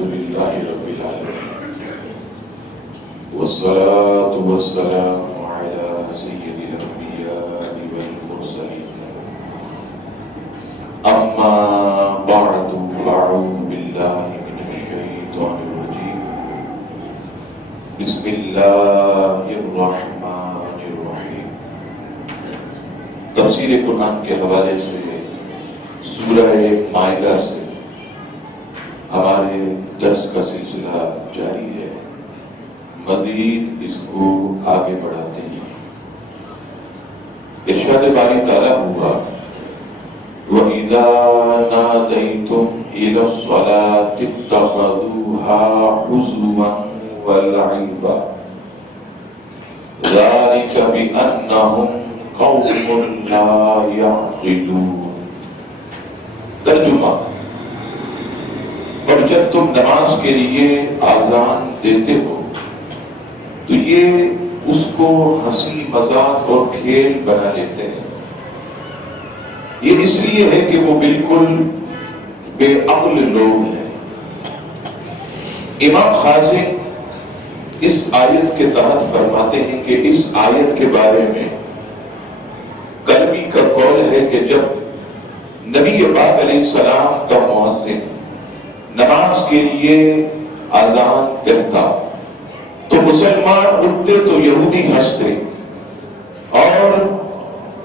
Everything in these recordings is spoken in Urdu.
الحمد لله رب العالمين والصلاة والسلام على سيد الأنبياء والمرسلين أما بعد فأعوذ بالله من الشيطان الرجيم بسم الله الرحمن الرحيم. تفسیر قرآن کے حوالے سے سورہ مائدہ سے ہمارے درس کا سلسلہ جاری ہے. مزید اس کو آگے بڑھاتے ہیں. ارشاد باری تعالیٰ ہوا وَإِذَا نَادَيْتُمْ إِلَى الصَّلَاةِ اتَّخَذُوهَا هُزُوًا وَلَعِبًا ذَلِكَ بِأَنَّهُمْ قَوْمٌ لَا يَعْقِلُونَ. ترجمہ: اور جب تم نماز کے لیے آذان دیتے ہو تو یہ اس کو ہنسی مذاق اور کھیل بنا لیتے ہیں. یہ اس لیے ہے کہ وہ بالکل بے عقل لوگ ہیں. امام خازن اس آیت کے تحت فرماتے ہیں کہ اس آیت کے بارے میں کلبی کا قول ہے کہ جب نبی پاک علیہ السلام کا مؤذن نماز کے لیے اذان کہتا تو مسلمان اٹھتے تو یہودی ہنستے اور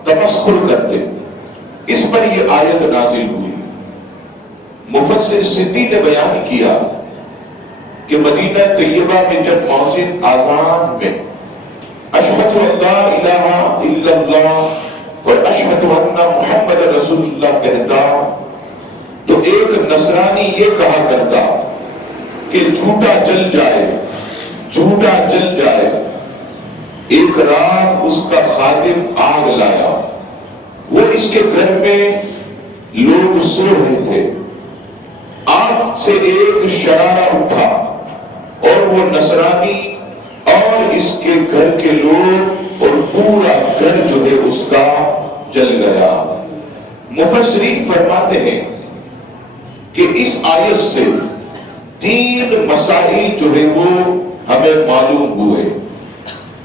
تمسخر کرتے. اس پر یہ آیت نازل ہوئی. مفسر صدی نے بیان کیا کہ مدینہ طیبہ میں جب مؤذن اذان میں اشہد ان لا الہ الا اللہ اور اشہد ان محمد رسول اللہ کہتا تو ایک نصرانی یہ کہا کرتا کہ جھوٹا جل جائے، جھوٹا جل جائے. ایک رات اس کا خادم آگ لایا. وہ اس کے گھر میں لوگ سو رہے تھے. آگ سے ایک شرارہ اٹھا اور وہ نصرانی اور اس کے گھر کے لوگ اور پورا گھر جو ہے اس کا جل گیا. مفسرین فرماتے ہیں کہ اس آیت سے 3 مسائل جو ہے وہ ہمیں معلوم ہوئے.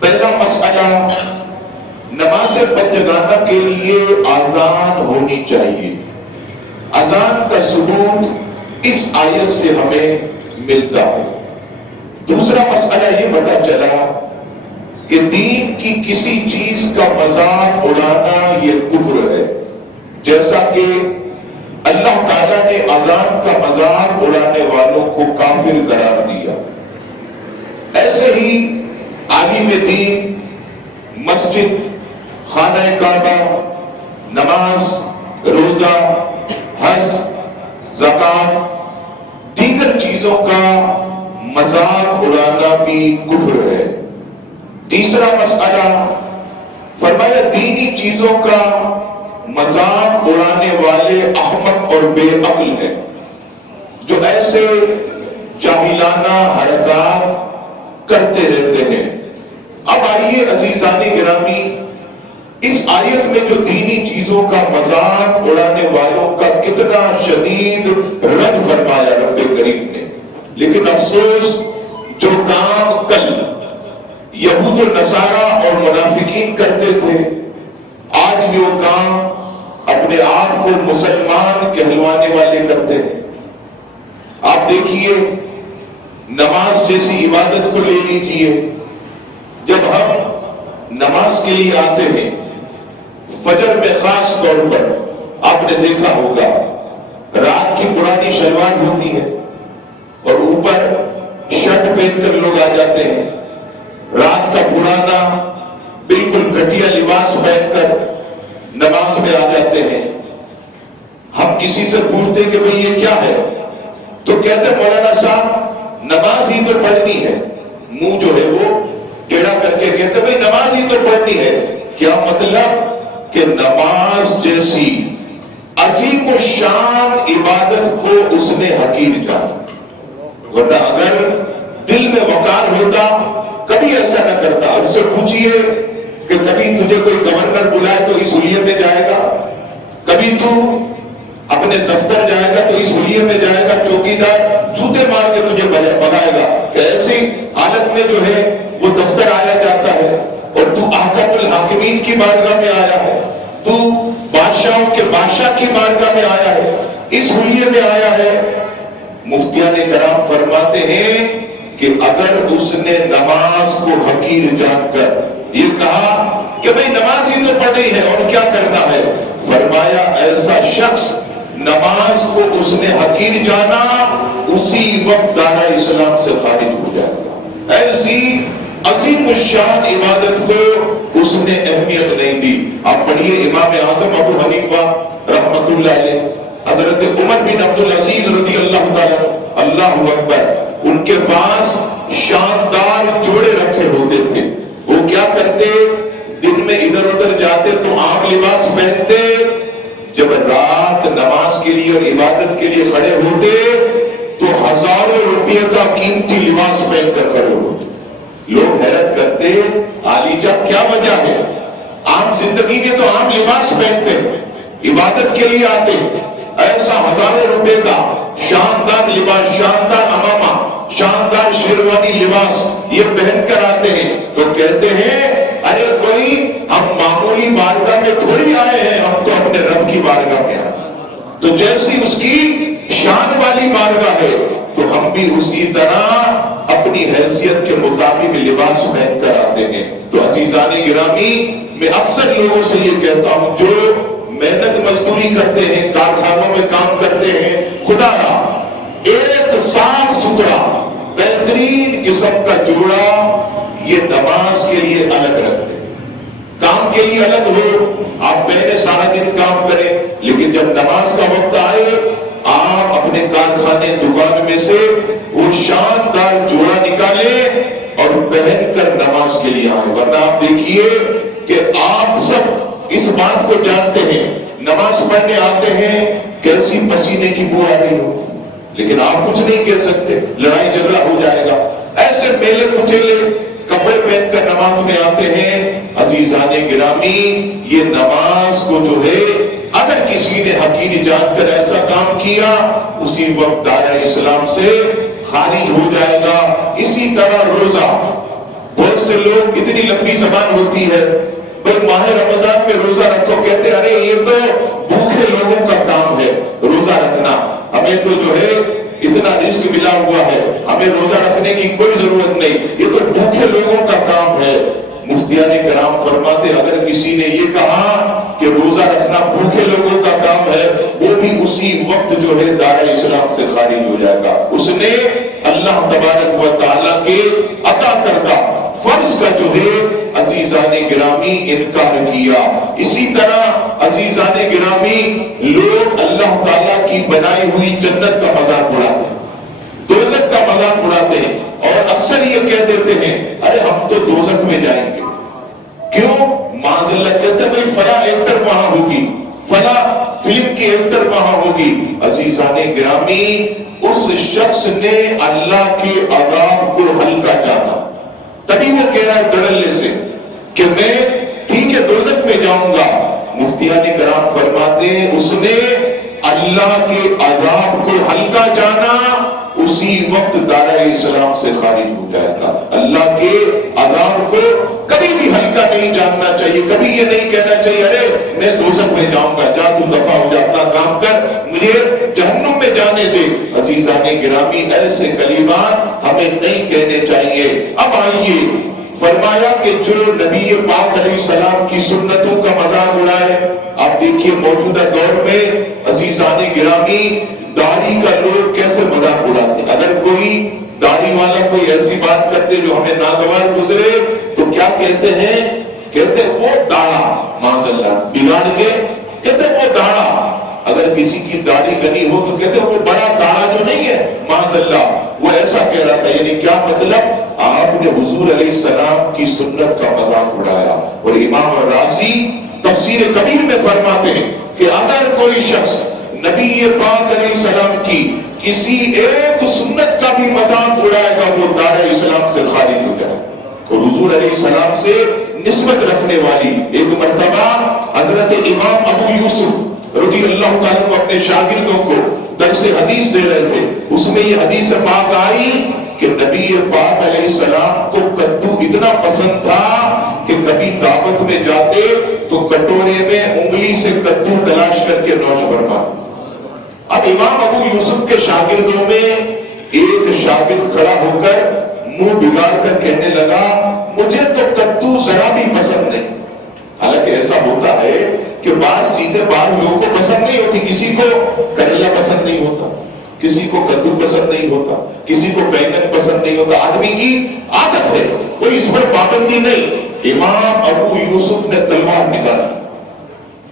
پہلا مسئلہ، نماز بندگانہ کے لیے آذان ہونی چاہیے. اذان کا ثبوت اس آیت سے ہمیں ملتا ہے. دوسرا مسئلہ یہ پتہ چلا کہ دین کی کسی چیز کا مذاق اڑانا یہ کفر ہے. جیسا کہ اللہ تعالیٰ نے اذان کا مذاق اڑانے والوں کو کافر قرار دیا، ایسے ہی عالم دین مسجد، خانہ کعبہ، نماز، روزہ، حج، زکات، دیگر چیزوں کا مذاق اڑانا بھی کفر ہے. تیسرا مسئلہ فرمایا دینی چیزوں کا مذاق اڑانے والے احمق اور بے عقل ہیں جو ایسے جاہلانہ حرکات کرتے رہتے ہیں. اب آئیے عزیزان گرامی، اس آیت میں جو دینی چیزوں کا مذاق اڑانے والوں کا کتنا شدید رد فرمایا رب کریم نے. لیکن افسوس جو کام کل یہود و نصارہ اور منافقین کرتے تھے آج وہ کام اپنے آپ کو مسلمان کہلوانے والے کرتے ہیں. آپ دیکھیے نماز جیسی عبادت کو لے لیجیے. جب ہم نماز کے لیے آتے ہیں فجر میں خاص طور پر آپ نے دیکھا ہوگا رات کی پرانی شلوار ہوتی ہے اور اوپر شرٹ پہن کر لوگ آ جاتے ہیں. رات کا پرانا بالکل گھٹیا لباس پہن کر نماز میں آ جاتے ہیں. ہم کسی سے پوچھتے کہ بھئی یہ کیا ہے تو کہتے مولانا صاحب نماز ہی تو پڑھنی ہے. منہ جو ہے وہ ٹیڑھا کر کے کہتے بھئی نماز ہی تو پڑھنی ہے. کیا مطلب کہ نماز جیسی عظیم و شان عبادت کو اس نے حقیر جانا. ورنہ اگر دل میں وقار ہوتا کبھی ایسا نہ کرتا. اب سے پوچھئے کہ کبھی تجھے کوئی گورنر بلائے تو اس حلیے میں جائے گا، کبھی تو اپنے دفتر جائے گا تو اس حلیے میں جائے گا، چوکیدار جوتے جوتے مار کے تجھے بھگائے گا کہ ایسی حالت میں جو ہے وہ دفتر آیا جاتا ہے اور تو احکم الحاکمین کی بارگاہ میں آیا ہے، تو بادشاہوں کے بادشاہ کی بارگاہ میں آیا ہے، اس حلیے میں آیا ہے۔ مفتیان کرام فرماتے ہیں کہ اگر اس نے نماز کو حقیر جان کر یہ کہا کہ بھئی نماز ہی تو پڑھنی ہے اور کیا کرنا ہے، فرمایا ایسا شخص نماز کو اس نے حقیر جانا، اسی وقت دارہ اسلام سے خارج ہو جائے گا۔ ایسی عظیم الشان عبادت کو اس نے اہمیت نہیں دی۔ آپ پڑھیے امام اعظم ابو حنیفہ رحمت اللہ علیہ، حضرت عمر بن عبد العزیز رضی اللہ تعالیٰ، اللہ اکبر، ان کے پاس شاندار جوڑے رکھے ہوتے تھے۔ وہ کیا کرتے، دن میں ادھر ادھر جاتے تو عام لباس پہنتے، جب رات نماز کے لیے اور عبادت کے لیے کھڑے ہوتے تو ہزاروں روپے کا قیمتی لباس پہن کر کھڑے ہوتے۔ لوگ حیرت کرتے، عالی جان کیا وجہ ہے؟ عام زندگی میں تو عام لباس پہنتے، عبادت کے لیے آتے، ایسا ہزاروں روپے کا شاندار لباس، شاندار امامہ، شاندار شیروانی لباس یہ پہن کر آتے ہیں تو کہتے ہیں ارے کوئی ہم معمولی بارگاہ میں تھوڑی آئے ہیں، ہم تو اپنے رب کی بارگاہ میں آئے۔ تو جیسی اس کی شان والی بارگاہ ہے تو ہم بھی اسی طرح اپنی حیثیت کے مطابق لباس پہن کر آتے ہیں۔ تو عزیزان گرامی، میں اکثر لوگوں سے یہ کہتا ہوں جو محنت مزدوری کرتے ہیں، کارخانوں میں کام کرتے ہیں، خدا را ایک صاف ستھرا بہترین قسم کا جوڑا یہ نماز کے لیے الگ رکھتے ہیں۔ کام کے لیے الگ ہو، آپ پہلے سارا دن کام کریں، لیکن جب نماز کا وقت آئے آپ اپنے کارخانے دکان میں سے وہ شاندار جوڑا نکالیں اور پہن کر نماز کے لیے آئیں۔ ورنہ آپ دیکھیے کہ آپ سب اس بات کو جانتے ہیں، نماز پڑھنے آتے ہیں کیسی پسینے کی بو آ رہی ہوتی، لیکن آپ کچھ نہیں کہہ سکتے، لڑائی جھگڑا ہو جائے گا۔ ایسے میلے کچیلے کپڑے پہن کر نماز میں آتے ہیں۔ عزیزان گرامی، یہ نماز کو جو ہے اگر کسی نے حقیر جان کر ایسا کام کیا اسی وقت دائرہ اسلام سے خارج ہو جائے گا۔ اسی طرح روزہ، بہت سے لوگ اتنی لمبی زبان ہوتی ہے، بھائی ماہ رمضان میں روزہ رکھو، کہتے ارے یہ تو بھوکے لوگوں کا کام ہے روزہ رکھنا، ہمیں تو جو ہے اتنا رزق ملا ہوا ہے، ہمیں روزہ رکھنے کی کوئی ضرورت نہیں، یہ تو بھوکے لوگوں کا کام ہے۔ مفتیان کرام فرماتے اگر کسی نے یہ کہا کہ روزہ رکھنا بھوکے لوگوں کا کام ہے، وہ بھی اسی وقت جو ہے دائرہ اسلام سے خارج ہو جائے گا۔ اس نے اللہ تبارک و تعالیٰ کے عطا کردہ فرض کا جو ہے عزیزان گرامی انکار کیا۔ اسی طرح عزیزان گرامی، لوگ اللہ تعالیٰ کی بنائی ہوئی جنت کا مذاق اڑاتے ہیں، دوزخ کا مذاق اڑاتے ہیں، اور اکثر یہ کہہ دیتے ہیں ارے ہم تو دوزخ میں جائیں گے۔ کیوں؟ معاذ اللہ کہتے ہیں بھائی فلاں ایکٹر وہاں ہوگی، فلاں فلم کی ایکٹر وہاں ہوگی۔ عزیزان گرامی، اس شخص نے اللہ کے عذاب کو ہلکا جانا، تبھی وہ کہہ رہا ہے دھڑلے سے کہ میں ٹھیک ہے دوزخ میں جاؤں گا۔ مفتیان کرام فرماتے ہیں اس نے اللہ کے عذاب کو ہلکا جانا، اسی وقت دائرہ اسلام سے خارج ہو جائے گا۔ اللہ کے عذاب کو کبھی بھی ہلکا نہیں جاننا چاہیے، کبھی یہ نہیں کہنا چاہیے ارے میں دوزخ میں جاؤں گا، جا تو دفع ہو جا، اپنا کام کر، مجھے جہنم میں جانے دے۔ عزیزان گرامی، ایسے کلمات ہمیں نہیں کہنے چاہیے۔ اب آئیے، فرمایا کہ جو نبی پاک علیہ السلام کی سنتوں کا مذاق اڑائے، آپ دیکھیے موجودہ دور میں عزیزان گرامی داڑھی کا لوگ کیسے مذاق اڑاتے ہیں۔ اگر کوئی داڑھی والا کوئی ایسی بات کرتے جو ہمیں ناگوار گزرے تو کیا کہتے ہیں؟ کہتے ہیں وہ داڑھا، معاذ اللہ بگاڑ کے کہتے ہیں وہ داڑھا۔ اگر کسی کی داڑھی گنی ہو تو کہتے ہیں وہ بڑا داڑھا جو نہیں ہے، معاذ اللہ وہ ایسا کہہ رہا تھا۔ یعنی کیا مطلب؟ آپ نے حضور علیہ السلام کی سنت کا مذاق اڑایا۔ اور امام راضی تفسیر کبیر میں فرماتے ہیں کہ اگر کوئی شخص نبی پاک علیہ السلام کی کسی ایک سنت کا بھی مذاق اڑائے گا وہ دائرہ اسلام سے خارج ہو جائے گا۔ اور حضور علیہ السلام سے نسبت رکھنے والی ایک مرتبہ حضرت امام ابو یوسف رضی اللہ تعالیٰ اپنے شاگردوں کو درس حدیث دے رہے تھے، اس میں یہ حدیث پاک آئی کہ نبی پاک علیہ السلام کو کدو اتنا پسند تھا کہ کبھی دعوت میں جاتے تو کٹورے میں انگلی سے کدو تلاش کر کے نوش فرماتے۔ اب امام ابو یوسف کے شاگردوں میں ایک شاگرد کھڑا ہو کر منہ بگاڑ کر کہنے لگا مجھے تو کدو ذرا بھی پسند نہیں۔ حالانکہ ایسا ہوتا ہے کہ بعض چیزیں بعض لوگوں کو پسند نہیں ہوتی، کسی کو کریلا پسند نہیں ہوتا، کسی کو کدو پسند نہیں ہوتا، کسی کو بیگن پسند نہیں ہوتا، آدمی کی عادت ہے، کوئی اس پر پابندی نہیں۔ امام ابو یوسف نے تلوار نکالا،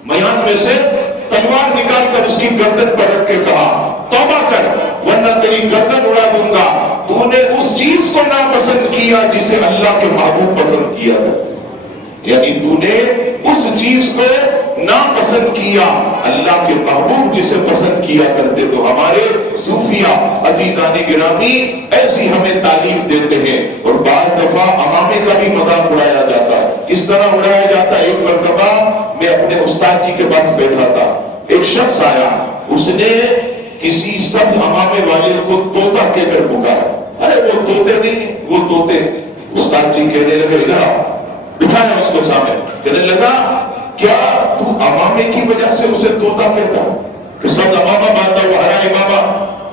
میان میں سے تلوار نکال کر اس کی گردن پر رکھ کے کہا توبہ کر ورنہ تیری گردن اڑا دوں گا، تو نے اس چیز کو ناپسند کیا جسے اللہ کے محبوب پسند کیا کرتے، یعنی تو نے اس چیز کو ناپسند کیا اللہ کے محبوب جسے پسند کیا کرتے۔ تو ہمارے صوفیہ عزیزان گرامی ایسی ہمیں تعلیم دیتے ہیں، اور بعض دفعہ امامے کا بھی مذاق اڑایا جاتا ہے۔ اس طرح اڑایا جاتا ہے، ایک مرتبہ میں اپنے استاد جی کے پاس بیٹھا تھا، ایک شخص آیا، اس نے کسی سب امامے والے کو طوطا کہہ کر پکارا۔ ارے وہ طوطے نہیں، وہ طوطے۔ استاد جی کہنے لگے ادھر آؤ، بٹھایا اس کو سامنے، کہنے لگا کیا تو امامے کی وجہ سے اسے طوطا کہتا ہے کہ سب امامہ باندھا وہ ہرا امامہ؟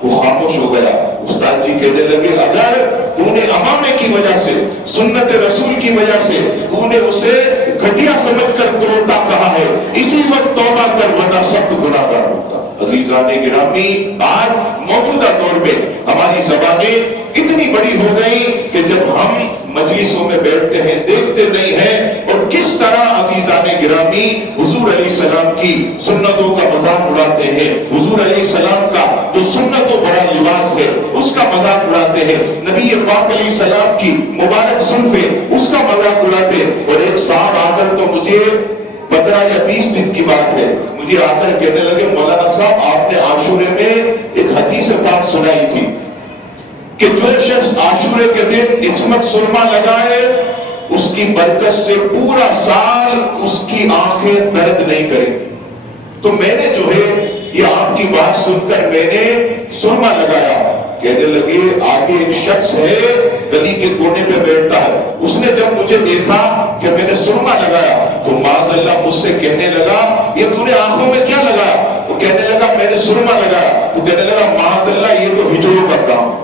وہ خاموش ہو گیا۔ استاد جی کہنے لگے اگر تو نے امامے کی وجہ سے، سنت رسول کی وجہ سے تو نے اسے گھٹیا سمجھ کر طوطا کہا ہے، اسی وقت توبہ کر ورنہ سخت گناہ گار ہوگا۔ عزیزان گرامی، آج موجودہ دور میں ہماری زبانیں اتنی بڑی ہو گئی کہ جب ہم مجلسوں میں بیٹھتے ہیں دیکھتے نہیں ہیں، اور کس طرح عزیزان گرامی حضور علیہ السلام کی سنتوں کا مذاق اڑاتے ہیں، حضور علیہ السلام کا جو سنتوں بڑا لباس ہے اس کا مذاق اڑاتے ہیں، نبی پاک علیہ السلام کی مبارک زلفیں اس کا مذاق اڑاتے ہیں۔ اور ایک صاحب آ کر تو مجھے 15 یا 20 دن کی بات ہے، مجھے آ کر کہنے لگے مولانا صاحب آپ نے عاشورے میں ایک حدیث پاک سنائی تھی کہ جو شخص عاشورے کے دن عصمت سرما لگائے اس کی برکت سے پورا سال اس کی آنکھیں درد نہیں کریں گی۔ تو میں نے جو ہے یہ آپ کی بات سن کر میں نے سرما لگایا۔ کہنے لگے آگے ایک شخص ہے گلی کے کونے پہ بیٹھتا ہے، اس نے جب مجھے دیکھا کہ میں نے سرما لگایا تو معاذ اللہ مجھ سے کہنے لگا یہ تو نے آنکھوں میں کیا لگایا؟ وہ کہنے لگا میں نے سرما لگایا۔ تو کہنے لگا معاذ اللہ یہ تو ہجڑوں کا کام،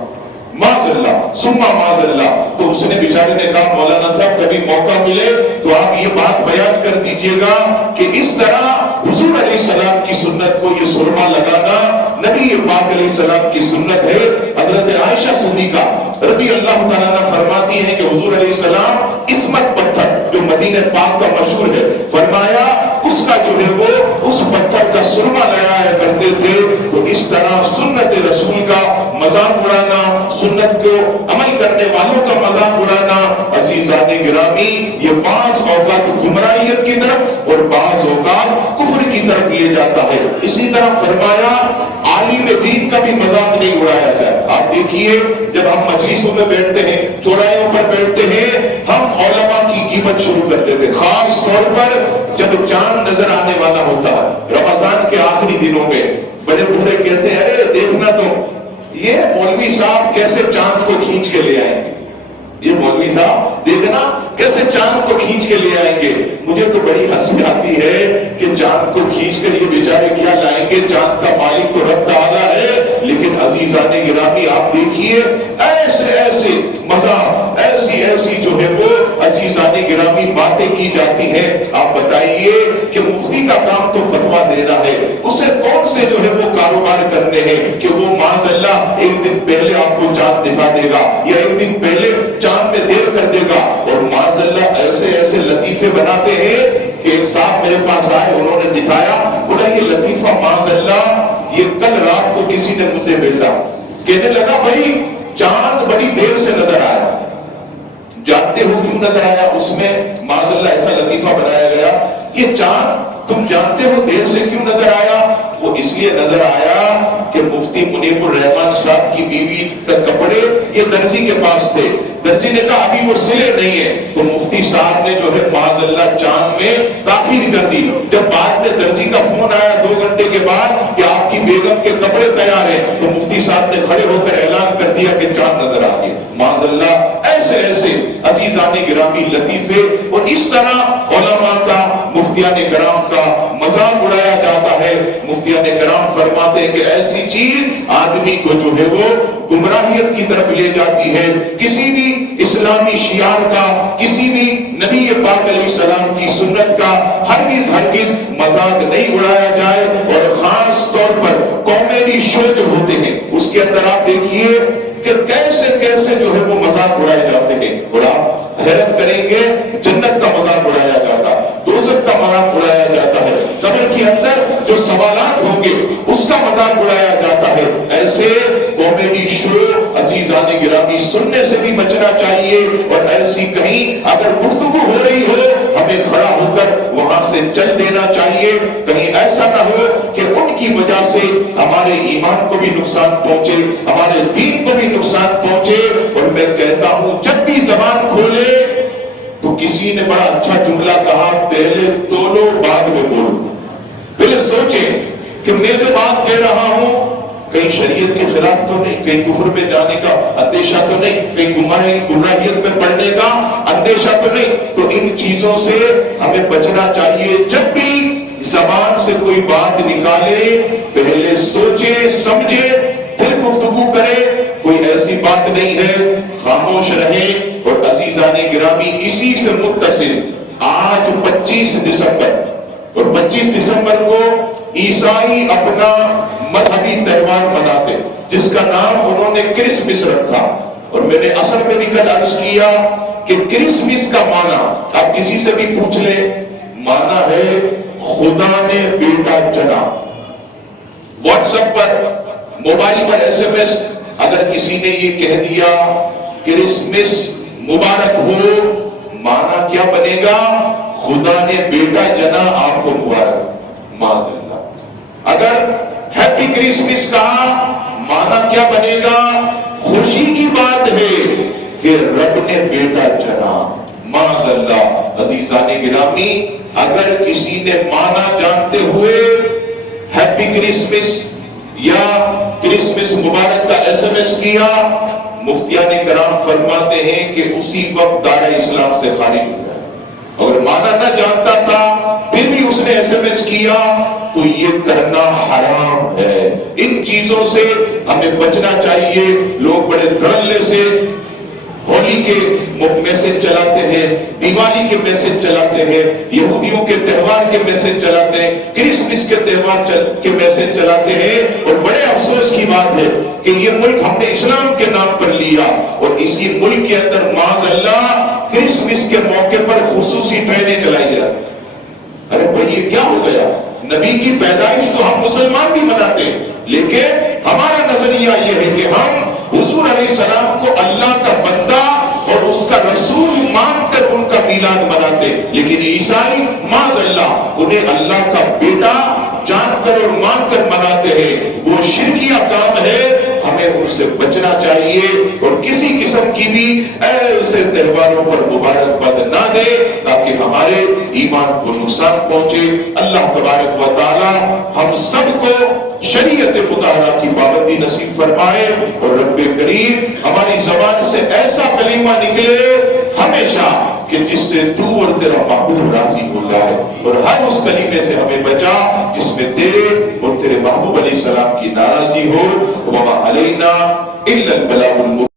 معاذ اللہ سما معاذ اللہ۔ تو اس نے بیچارے نے کہا مولانا صاحب کبھی موقع ملے تو آپ یہ بات بیان کر دیجئے گا کہ اس طرح حضور علیہ السلام کی سنت کو یہ سرما لگانا نبی پاک علیہ السلام کی سنت ہے۔ حضرت عائشہ صدیقہ رضی اللہ تعالیٰ عنہ فرماتی ہیں کہ حضور علیہ السلام عصمت پتھر جو مدینہ پاک کا مشہور ہے، فرمایا اس کا جو ہے وہ اس پتھر کا سرما لگایا کرتے تھے۔ تو اس طرح سنت رسول کا مذاق اڑانا، سنت کو عمل کرنے والوں کا مذاق اڑانا عزیزان گرامی یہ بعض اوقات گمراہیت کی طرف اور بعض اوقات کفر کی طرف لے جاتا ہے۔ اسی طرح فرمایا عالم دین کا بھی مذاق نہیں اڑایا جائے۔ آپ دیکھیے جب ہم مجلسوں میں بیٹھتے ہیں، چوراہوں پر بیٹھتے ہیں، ہم علماء کی قیمت شروع کر دیتے، خاص طور پر جب چاند نظر آنے والا ہوتا ہے رمضان کے آخری دنوں میں۔ بڑے بوڑھے کہتے ہیں ارے دیکھنا تو یہ مولوی صاحب کیسے چاند کو کھینچ کے لے آئیں گے، یہ مولوی صاحب دیکھنا کیسے چاند کو کھینچ کے لے آئیں گے۔ مجھے تو بڑی ہنسی آتی ہے کہ چاند کو کھینچ کر یہ بیچارے کیا لائیں گے، چاند کا مالک تو رب تعالیٰ ہے۔ لیکن عزیزان گرامی آپ دیکھیے ایسے ایسے مذاق، ایسی ایسی جو ہے وہ عزیزان گرامی باتیں کی جاتی ہیں۔ آپ بتائیے کہ مفتی کا کام تو فتویٰ دینا ہے، اسے کون سے جو ہے وہ کاروبار کرنے ہیں کہ وہ معاذ اللہ ایک دن پہلے آپ کو چاند دکھا دے گا یا ایک دن پہلے چاند میں دیر کر دے گا، اور معاذ اللہ ایسے ایسے لطیفے بناتے ہیں کہ ایک صاحب میرے پاس آئے، انہوں نے دکھایا، بولا یہ لطیفہ معاذ اللہ یہ کل رات کو کسی نے مجھے بھیجا۔ کہنے لگا بھائی چاند بڑی دیر سے نظر آیا، جانتے ہو کیوں نظر آیا؟ اس میں معاذ اللہ ایسا لطیفہ بنایا گیا یہ چاند تم جانتے ہو دیر سے کیوں نظر آیا؟ وہ اس لیے نظر آیا کہ مفتی منیب الرحمان صاحب کی بیوی کے کپڑے یہ درزی کے پاس تھے، درزی نے کہا ابھی وہ سلے نہیں ہے، تو مفتی صاحب نے جو ہے معاذ اللہ چاند میں تاخیر کر دی۔ جب بعد میں درزی کا فون آیا 2 گھنٹے کے بعد کہ آپ کی بیگم کے کپڑے تیار صاحب نے کھڑے ہو کر اعلان کر دیا کہ چاند نظر آ گیا، معاذ اللہ، ایسے ایسے عزیزان گرامی لطیفے، اور اس طرح علماء کا، مفتیان کرام کا مذاق اڑایا جاتا ہے۔ مفتیان کرام فرماتے ہیں کہ ایسی چیز آدمی کو جو ہے وہ گمراہیت کی طرف لے جاتی ہے۔ کسی بھی اسلامی شعار کا، کسی بھی نبی پاک علیہ السلام کی سنت کا ہرگز مذاق نہیں اڑایا جائے، اور خاص طور پر کامیڈی شو جو ہوتے ہیں اس کے اندر آپ دیکھیے کہ کیسے کیسے جو ہے وہ مذاق اڑائے جاتے ہیں، اور آپ حیرت کریں گے جنت کا مذاق اڑایا جاتا، دوزخ کا مذاق اڑایا جاتا ہے، قبر کے اندر جو سوالات ہوں گے اس کا مذاق اڑایا جاتا ہے۔ ایسے کامیڈی شو عزیزان گرامی سننے سے بھی بچنا چاہیے، اور ایسی کہیں اگر گفتگو ہو رہی ہو ہمیں کھڑا ہو کر وہاں سے چل دینا چاہیے، کہیں ایسا نہ ہو کہ ان کی وجہ سے ہمارے ایمان کو بھی نقصان پہنچے، ہمارے دین کو بھی نقصان پہنچے۔ اور میں کہتا ہوں جب بھی زبان کھولے تو کسی نے بڑا اچھا جملہ کہا، پہلے تولو بعد میں بولو۔ پہلے سوچیں کہ میں جو بات کہہ رہا ہوں کہیں شریعت کے خلاف تو نہیں، کہیں کفر میں جانے کا اندیشہ تو نہیں، کہیں گمراہیت میں پڑنے کا اندیشہ تو نہیں۔ تو ان چیزوں سے ہمیں بچنا چاہیے۔ جب بھی زبان سے کوئی بات نکالے پہلے سوچے سمجھے پھر گفتگو کرے، کوئی ایسی بات نہیں ہے، خاموش رہے۔ اور عزیزان گرامی اسی سے متصل آج 25 دسمبر، اور 25 دسمبر کو عیسائی اپنا مذہبی تہوار مناتے جس کا نام انہوں نے کرسمس رکھا، اور میں نے اصل میں بھی کل عرض کیا کہ کرسمس کا معنی آپ کسی سے بھی پوچھ لیں، معنی ہے خدا نے بیٹا چنا۔ واٹس ایپ پر، موبائل پر SMS اگر کسی نے یہ کہہ دیا کرسمس مبارک ہو، معنی کیا بنے گا؟ خدا نے بیٹا جنا، آپ کو مبارک، معاذ اللہ۔ اگر ہیپی کرسمس کہا، معنی کیا بنے گا؟ خوشی کی بات ہے کہ رب نے بیٹا جنا، معاذ اللہ۔ عزیزان گرامی اگر کسی نے معنی جانتے ہوئے ہیپی کرسمس یا کرسمس مبارک کا SMS کیا، مفتیان کرام فرماتے ہیں کہ اسی وقت دائرہ اسلام سے خارج ہو گیا۔ اور معنی نہ جانتا تھا پھر بھی اس نے SMS کیا تو یہ کرنا حرام ہے۔ ان چیزوں سے ہمیں بچنا چاہیے۔ لوگ بڑے دھڑلے سے ہولی کے میسج چلاتے ہیں، دیوالی کے میسج چلاتے ہیں، یہودیوں کے تہوار کے میسج چلاتے ہیں، کرسمس کے تہوار کے میسج چلاتے ہیں، اور بڑے افسوس کی بات ہے کہ یہ ملک ہم نے اسلام کے نام پر لیا، اور اسی ملک کے اندر معاذ اللہ کرسمس کے موقع پر خصوصی ٹرینیں چلائی جاتی ہیں۔ ارے بھائی یہ کیا ہو گیا؟ نبی کی پیدائش تو ہم مسلمان بھی مناتے ہیں، لیکن ہمارا نظریہ یہ ہے کہ ہم حضور علیہ السلام کو اللہ کا بندہ اور اس کا رسول مان کر ان کا میلاد مناتے، لیکن عیسائی معاذ اللہ انہیں اللہ کا بیٹا جان کر اور مان کر مناتے ہیں۔ وہ شرکیہ کام ہے، ہمیں ان سے بچنا چاہیے، اور کسی قسم کی بھی ایسے تہواروں پر مبارکباد نہ دے تاکہ ہمارے ایمان کو نقصان پہنچے۔ اللہ تبارک و تعالی ہم سب کو شریعت مطہرہ کی پابندی نصیب فرمائے، اور رب کریم ہماری زبان سے ایسا کلمہ نکلے ہمیشہ کہ جس سے تو اور تیرا محبوب راضی ہو جائے، اور ہر اس کلمے سے ہمیں بچا جس میں تیرے اور تیرے محبوب علیہ السلام کی ناراضی ہو۔ وما علینا الا البلاغ المبین۔